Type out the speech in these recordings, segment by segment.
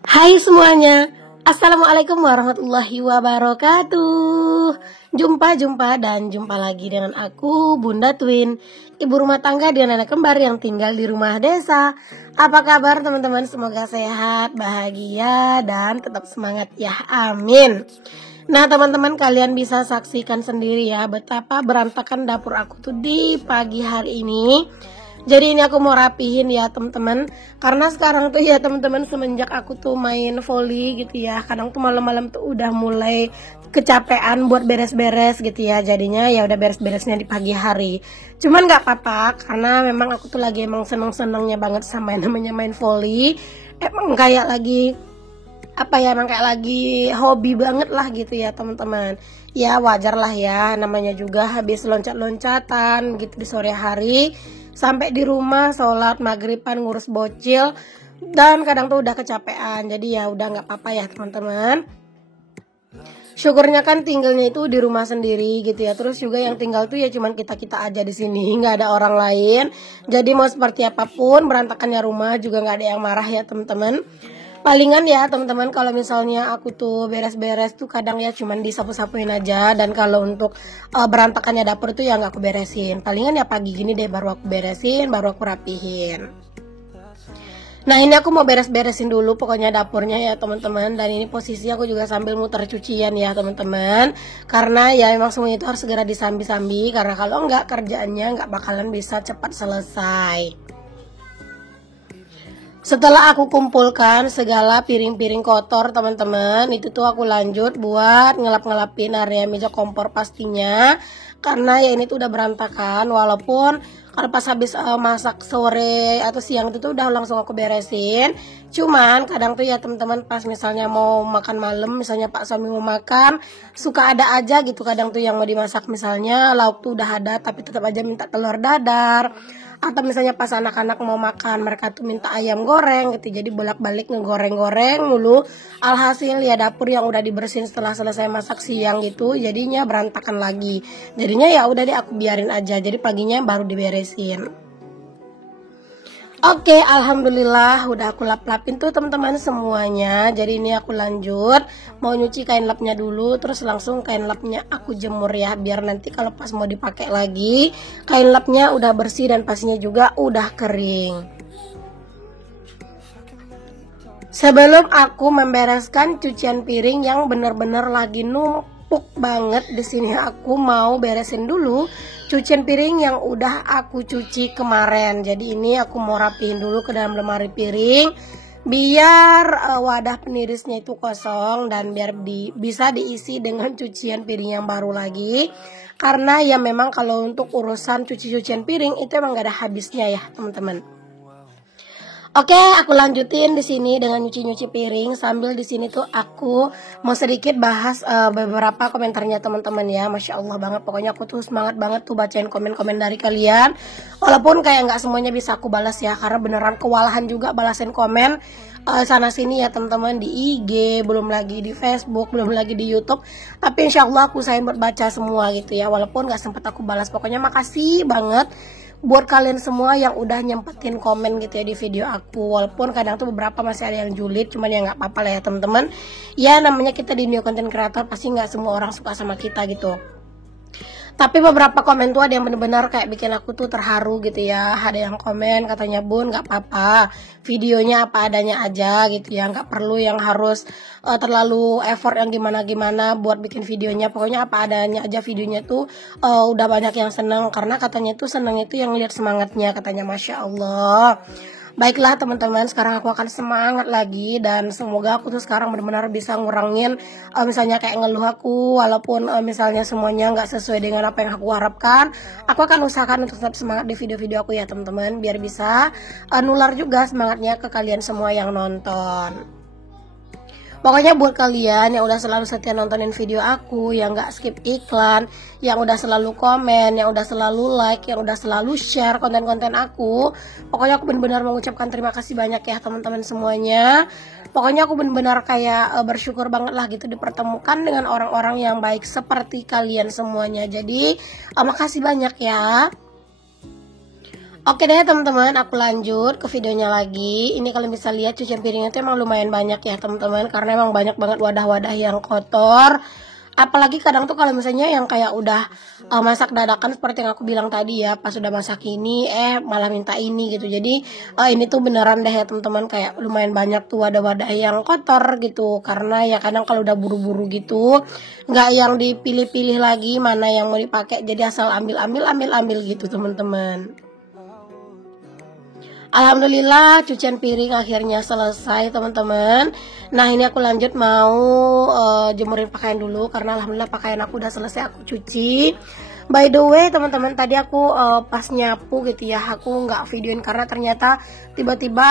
Hai semuanya, Assalamualaikum warahmatullahi wabarakatuh. Jumpa lagi dengan aku, Bunda Twin, ibu rumah tangga dengan anak kembar yang tinggal di rumah desa. Apa kabar teman-teman? Semoga sehat, bahagia, dan tetap semangat ya, amin. Nah teman-teman, kalian bisa saksikan sendiri ya betapa berantakan dapur aku tuh di pagi hari ini. Jadi ini aku mau rapihin ya teman-teman, karena sekarang tuh ya teman-teman, semenjak aku tuh main volley gitu ya, kadang tuh malam-malam tuh udah mulai kecapean buat beres-beres gitu ya. Jadinya ya udah beres-beresnya di pagi hari. Cuman nggak apa-apa, karena memang aku tuh lagi emang seneng-senengnya banget sama yang namanya main volley. Emang kayak lagi emang kayak lagi hobi banget lah gitu ya teman-teman. Ya wajar lah ya, namanya juga habis loncat-loncatan gitu di sore hari, sampai di rumah sholat maghriban ngurus bocil, dan kadang tuh udah kecapean. Jadi ya udah nggak apa-apa ya teman-teman. Syukurnya kan tinggalnya itu di rumah sendiri gitu ya. Terus juga yang tinggal tuh ya cuman kita aja di sini, nggak ada orang lain. Jadi mau seperti apapun berantakannya rumah juga nggak ada yang marah ya teman-teman. Palingan ya teman-teman, kalau misalnya aku tuh beres-beres tuh kadang ya cuman disapu-sapuin aja. Dan kalau untuk berantakannya dapur tuh ya nggak aku beresin. Palingan ya pagi gini deh baru aku beresin, baru aku rapihin. Nah ini aku mau beres-beresin dulu pokoknya dapurnya ya teman-teman. Dan ini posisi aku juga sambil muter cucian ya teman-teman, karena ya emang semuanya itu harus segera disambi-sambi, karena kalau enggak kerjaannya nggak bakalan bisa cepat selesai. Setelah aku kumpulkan segala piring-piring kotor teman-teman, itu tuh aku lanjut buat ngelap-ngelapin area meja kompor pastinya. Karena ya ini tuh udah berantakan, walaupun kalau pas habis masak sore atau siang itu tuh udah langsung aku beresin. Cuman kadang tuh ya teman-teman, pas misalnya mau makan malam, misalnya Pak suami mau makan, suka ada aja gitu kadang tuh yang mau dimasak, misalnya lauk tuh udah ada tapi tetap aja minta telur dadar. Atau misalnya pas anak-anak mau makan, mereka tuh minta ayam goreng gitu. Jadi bolak-balik ngegoreng-goreng mulu. Alhasil ya dapur yang udah dibersihin setelah selesai masak siang gitu, jadinya berantakan lagi. Jadinya ya udah deh aku biarin aja. Jadi paginya baru diberesin. Oke, alhamdulillah udah aku lap-lapin tuh teman-teman semuanya. Jadi ini aku lanjut mau nyuci kain lapnya dulu, terus langsung kain lapnya aku jemur ya, biar nanti kalau pas mau dipakai lagi kain lapnya udah bersih dan pastinya juga udah kering. Sebelum aku membereskan cucian piring yang bener-bener lagi numpuk banget di sini, aku mau beresin dulu cucian piring yang udah aku cuci kemarin. Jadi ini aku mau rapihin dulu ke dalam lemari piring, biar wadah penirisnya itu kosong dan biar bisa diisi dengan cucian piring yang baru lagi. Karena ya memang kalau untuk urusan cucian piring itu emang gak ada habisnya ya teman-teman. Oke, aku lanjutin di sini dengan nyuci-nyuci piring, sambil di sini tuh aku mau sedikit bahas beberapa komentarnya teman-teman ya. Masya Allah banget, pokoknya aku tuh semangat banget tuh bacain komen-komen dari kalian. Walaupun kayak nggak semuanya bisa aku balas ya, karena beneran kewalahan juga balasin komen sana sini ya teman-teman, di IG, belum lagi di Facebook, belum lagi di YouTube. Tapi insya Allah aku usahain buat baca semua gitu ya, walaupun nggak sempat aku balas. Pokoknya makasih banget buat kalian semua yang udah nyempetin komen gitu ya di video aku. Walaupun kadang tuh beberapa masih ada yang julid, cuman ya nggak apa-apa lah ya teman-teman. Ya namanya kita di new content creator, pasti nggak semua orang suka sama kita gitu. Tapi beberapa komen tuh ada yang bener-bener kayak bikin aku tuh terharu gitu ya. Ada yang komen katanya, Bun nggak apa-apa, videonya apa adanya aja gitu ya, nggak perlu yang harus terlalu effort yang gimana-gimana buat bikin videonya. Pokoknya apa adanya aja videonya tuh udah banyak yang seneng. Karena katanya tuh seneng itu yang lihat semangatnya, katanya. Masya Allah. Baiklah teman-teman, sekarang aku akan semangat lagi, dan semoga aku tuh sekarang benar-benar bisa ngurangin misalnya kayak ngeluh aku, walaupun misalnya semuanya nggak sesuai dengan apa yang aku harapkan. Aku akan usahakan untuk tetap semangat di video-video aku ya teman-teman, biar bisa nular juga semangatnya ke kalian semua yang nonton. Pokoknya buat kalian yang udah selalu setia nontonin video aku, yang gak skip iklan, yang udah selalu komen, yang udah selalu like, yang udah selalu share konten-konten aku, pokoknya aku benar-benar mengucapkan terima kasih banyak ya teman-teman semuanya. Pokoknya aku benar-benar kayak bersyukur banget lah gitu dipertemukan dengan orang-orang yang baik seperti kalian semuanya. Jadi makasih banyak ya. Oke deh teman-teman, aku lanjut ke videonya lagi. Ini kalian bisa lihat cucian piringnya itu emang lumayan banyak ya teman-teman, karena emang banyak banget wadah-wadah yang kotor. Apalagi kadang tuh kalau misalnya yang kayak udah masak dadakan seperti yang aku bilang tadi ya, pas udah masak ini malah minta ini gitu. Jadi ini tuh beneran deh ya teman-teman, kayak lumayan banyak tuh wadah-wadah yang kotor gitu. Karena ya kadang kalau udah buru-buru gitu, nggak yang dipilih-pilih lagi mana yang mau dipakai, jadi asal ambil gitu teman-teman. Alhamdulillah cucian piring akhirnya selesai teman-teman. Nah ini aku lanjut mau jemurin pakaian dulu, karena alhamdulillah pakaian aku udah selesai aku cuci. By the way teman-teman, tadi aku pas nyapu gitu ya, aku nggak videoin karena ternyata tiba-tiba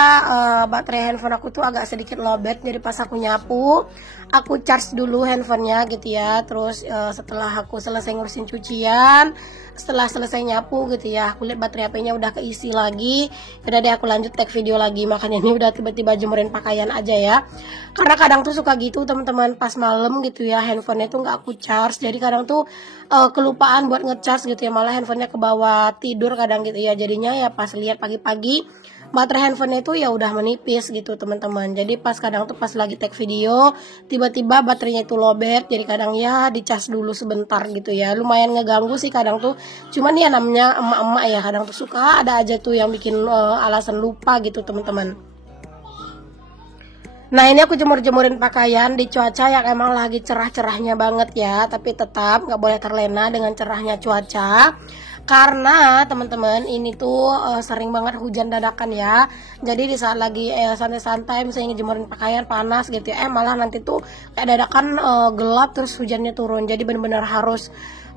baterai handphone aku tuh agak sedikit lowbat. Jadi pas aku nyapu, aku charge dulu handphonenya gitu ya. Terus setelah aku selesai ngurusin cucian, setelah selesai nyapu gitu ya, aku lihat baterai HP-nya udah keisi lagi. Udah deh aku lanjut tag video lagi, makanya ini udah tiba-tiba jemurin pakaian aja ya. Karena kadang tuh suka gitu teman-teman, pas malam gitu ya handphonenya tuh nggak aku charge, jadi kadang tuh kelupaan buat ngecharge gitu ya, malah handphonenya ke bawah tidur kadang gitu ya. Jadinya ya pas lihat pagi-pagi baterai handphonenya itu ya udah menipis gitu teman-teman. Jadi pas kadang tuh pas lagi tag video tiba-tiba baterainya itu lowbat, jadi kadang ya dicas dulu sebentar gitu ya. Lumayan ngeganggu sih kadang tuh, cuman ya namanya emak-emak ya, kadang tuh suka ada aja tuh yang bikin alasan lupa gitu teman-teman. Nah ini aku jemur-jemurin pakaian di cuaca yang emang lagi cerah-cerahnya banget ya, tapi tetap nggak boleh terlena dengan cerahnya cuaca. Karena teman-teman ini tuh sering banget hujan dadakan ya. Jadi di saat lagi santai-santai misalnya ngejemurin pakaian panas gitu ya, malah nanti tuh kayak dadakan gelap terus hujannya turun. Jadi bener-bener harus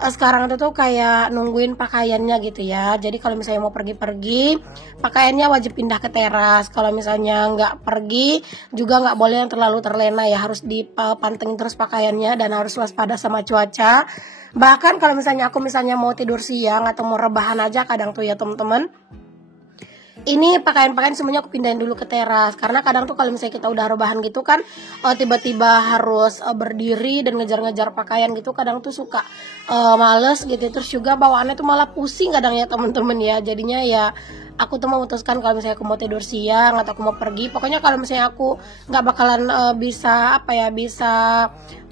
sekarang itu tuh kayak nungguin pakaiannya gitu ya. Jadi kalau misalnya mau pergi-pergi, pakaiannya wajib pindah ke teras. Kalau misalnya nggak pergi juga nggak boleh yang terlalu terlena ya, harus dipantengin terus pakaiannya dan harus waspada sama cuaca. Bahkan kalau misalnya aku mau tidur siang atau mau rebahan aja kadang tuh ya teman-teman, ini pakaian-pakaian semuanya aku pindahin dulu ke teras. Karena kadang tuh kalau misalnya kita udah rebahan gitu kan, tiba-tiba harus berdiri dan ngejar-ngejar pakaian gitu, kadang tuh suka males gitu. Terus juga bawaannya tuh malah pusing kadang ya teman-teman ya. Jadinya ya aku tuh memutuskan kalau misalnya aku mau tidur siang atau aku mau pergi, pokoknya kalau misalnya aku nggak bakalan bisa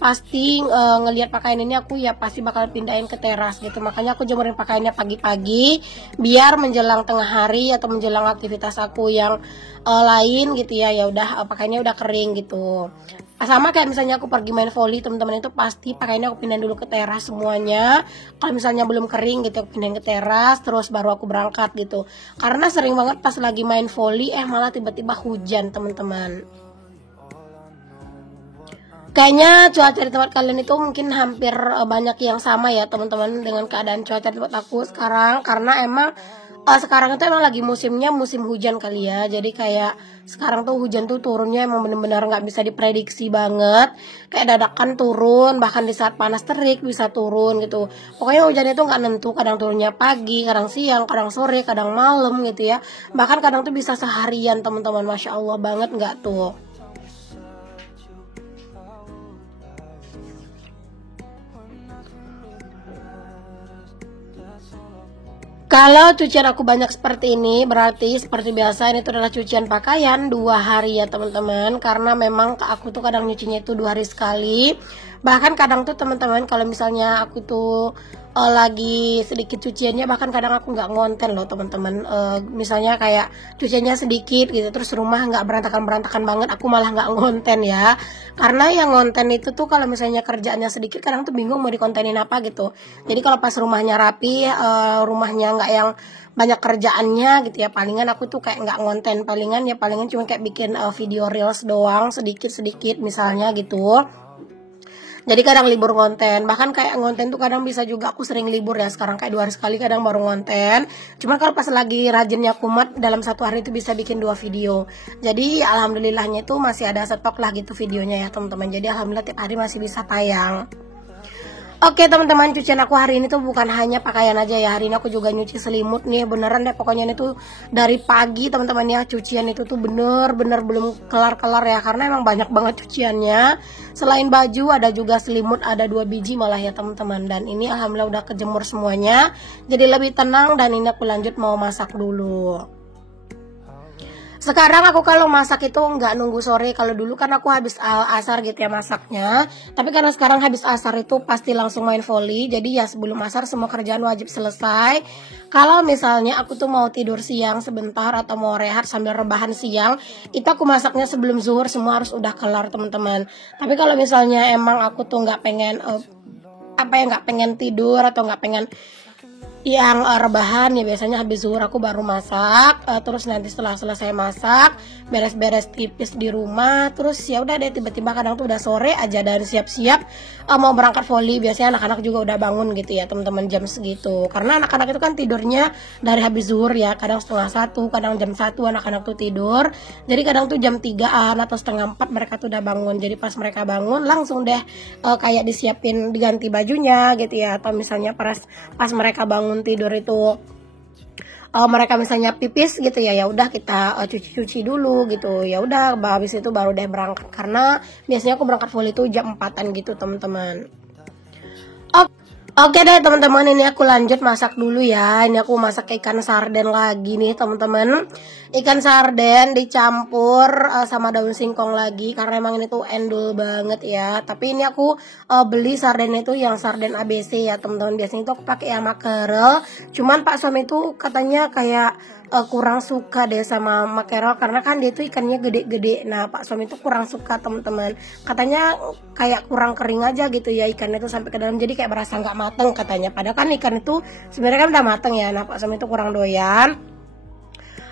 pasti ngelihat pakaian ini, aku ya pasti bakal pindahin ke teras gitu. Makanya aku jemurin pakaiannya pagi-pagi biar menjelang tengah hari atau menjelang aktivitas aku yang lain gitu ya, ya udah pakaiannya udah kering gitu. Sama kayak misalnya aku pergi main volley teman-teman, itu pasti pakaiannya aku pindahin dulu ke teras semuanya. Kalau misalnya belum kering gitu aku pindahin ke teras, terus baru aku berangkat gitu. Karena sering banget pas lagi main volley malah tiba-tiba hujan teman-teman. Kayaknya cuaca di tempat kalian itu mungkin hampir banyak yang sama ya teman-teman dengan keadaan cuaca di tempat aku sekarang. Karena emang sekarang itu emang lagi musimnya musim hujan kali ya. Jadi kayak sekarang tuh hujan tuh turunnya emang bener-bener gak bisa diprediksi banget. Kayak dadakan turun, bahkan di saat panas terik bisa turun gitu. Pokoknya hujannya tuh gak nentu, kadang turunnya pagi, kadang siang, kadang sore, kadang malam gitu ya. Bahkan kadang tuh bisa seharian teman-teman, Masya Allah banget gak tuh. Kalau cucian aku banyak seperti ini, berarti seperti biasa ini tuh adalah cucian pakaian 2 hari ya teman-teman. Karena memang aku tuh kadang nyucinya itu 2 hari sekali. Bahkan kadang tuh teman-teman kalau misalnya aku tuh lagi sedikit cuciannya, bahkan kadang aku nggak ngonten loh teman-teman. Misalnya kayak cuciannya sedikit gitu, terus rumah nggak berantakan banget, aku malah nggak ngonten ya. Karena yang ngonten itu tuh kalau misalnya kerjaannya sedikit, kadang tuh bingung mau dikontenin apa gitu. Jadi kalau pas rumahnya rapi, rumahnya nggak yang banyak kerjaannya gitu ya, palingan aku tuh kayak nggak ngonten, palingan cuma kayak bikin video reels doang sedikit misalnya gitu. Jadi kadang libur ngonten, bahkan kayak ngonten tuh kadang bisa juga aku sering libur ya, sekarang kayak 2 hari sekali kadang baru ngonten. Cuman kalau pas lagi rajinnya kumat, dalam 1 hari itu bisa bikin 2 video. Jadi alhamdulillahnya itu masih ada stok lah gitu videonya ya teman-teman. Jadi alhamdulillah tiap hari masih bisa tayang. Oke teman-teman, cucian aku hari ini tuh bukan hanya pakaian aja ya. Hari ini aku juga nyuci selimut nih, beneran deh pokoknya ini tuh dari pagi teman-teman ya. Cucian itu tuh bener-bener belum kelar-kelar ya, karena emang banyak banget cuciannya. Selain baju ada juga selimut, ada 2 biji malah ya teman-teman. Dan ini alhamdulillah udah kejemur semuanya, jadi lebih tenang. Dan ini aku lanjut mau masak dulu. Sekarang aku kalau masak itu nggak nunggu sore. Kalau dulu kan aku habis asar gitu ya masaknya. Tapi karena sekarang habis asar itu pasti langsung main volley. Jadi ya sebelum asar semua kerjaan wajib selesai. Kalau misalnya aku tuh mau tidur siang sebentar atau mau rehat sambil rebahan siang, itu aku masaknya sebelum zuhur semua harus udah kelar teman-teman. Tapi kalau misalnya emang aku tuh nggak pengen nggak pengen tidur atau nggak pengen yang rebahan ya, biasanya habis zuhur aku baru masak. Terus nanti setelah selesai masak, beres-beres tipis di rumah, terus ya udah deh tiba-tiba kadang tuh udah sore aja dan siap-siap mau berangkat volley. Biasanya anak-anak juga udah bangun gitu ya teman-teman jam segitu, karena anak-anak itu kan tidurnya dari habis zuhur ya, kadang setengah 1, kadang jam 1 anak-anak tuh tidur. Jadi kadang tuh jam 3-an atau setengah 4 mereka tuh udah bangun. Jadi pas mereka bangun langsung deh kayak disiapin diganti bajunya gitu ya. Atau misalnya pas mereka bangun tidur itu mereka misalnya pipis gitu ya, ya udah kita cuci-cuci dulu gitu. Ya udah habis itu baru deh berangkat, karena biasanya aku berangkat volley itu jam 4-an gitu teman-teman. Oke deh teman-teman, ini aku lanjut masak dulu ya. Ini aku masak ikan sarden lagi nih teman-teman. Ikan sarden dicampur sama daun singkong lagi, karena emang ini tuh endul banget ya. Tapi ini aku beli sarden itu yang sarden ABC ya teman-teman. Biasanya itu aku pakai yang makerel. Cuman Pak suami itu katanya kayak kurang suka deh sama makerel, karena kan dia tuh ikannya gede-gede. Nah Pak suami itu kurang suka teman-teman, katanya kayak kurang kering aja gitu ya ikannya itu sampai ke dalam, jadi kayak berasa nggak mateng katanya. Padahal kan ikan itu sebenarnya kan udah mateng ya. Nah Pak suami itu kurang doyan.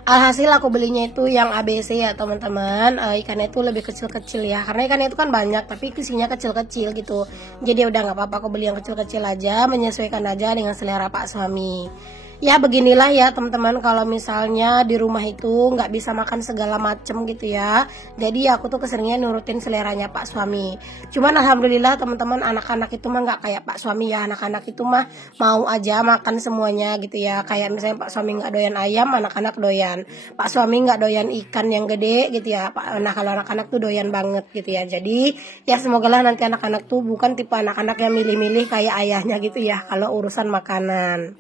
Alhasil aku belinya itu yang ABC ya teman-teman. Ikannya itu lebih kecil-kecil ya, karena ikannya itu kan banyak tapi isinya kecil-kecil gitu. Jadi udah nggak apa-apa, aku beli yang kecil-kecil aja, menyesuaikan aja dengan selera Pak suami. Ya beginilah ya teman-teman, kalau misalnya di rumah itu nggak bisa makan segala macem gitu ya. Jadi aku tuh keseringan nurutin seleranya Pak suami. Cuman alhamdulillah teman-teman, anak-anak itu mah nggak kayak Pak suami ya. Anak-anak itu mah mau aja makan semuanya gitu ya. Kayak misalnya Pak suami nggak doyan ayam, anak-anak doyan. Pak suami nggak doyan ikan yang gede gitu ya. Nah kalau anak-anak tuh doyan banget gitu ya. Jadi ya semoga lah nanti anak-anak tuh bukan tipe anak-anak yang milih-milih kayak ayahnya gitu ya kalau urusan makanan.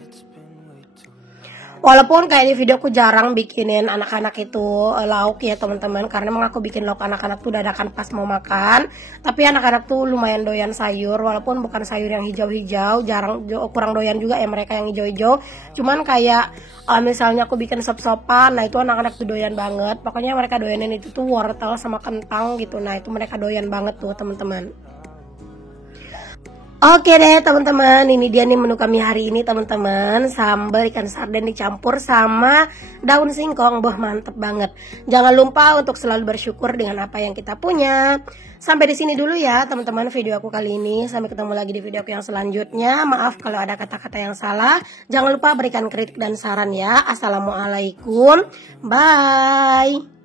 Walaupun kayak di video aku jarang bikinin anak-anak itu lauk ya teman-teman, karena emang aku bikin lauk anak-anak tuh dadakan pas mau makan. Tapi anak-anak tuh lumayan doyan sayur, walaupun bukan sayur yang hijau-hijau, kurang doyan juga ya mereka yang hijau-hijau. Cuman kayak misalnya aku bikin sop-sopan, nah itu anak-anak tuh doyan banget. Pokoknya mereka doyanin itu tuh wortel sama kentang gitu. Nah itu mereka doyan banget tuh teman-teman. Oke deh teman-teman, ini dia nih menu kami hari ini teman-teman. Sambal ikan sarden dicampur sama daun singkong, boh mantep banget. Jangan lupa untuk selalu bersyukur dengan apa yang kita punya. Sampai di sini dulu ya teman-teman video aku kali ini. Sampai ketemu lagi di video aku yang selanjutnya. Maaf kalau ada kata-kata yang salah. Jangan lupa berikan kritik dan saran ya. Assalamualaikum, bye.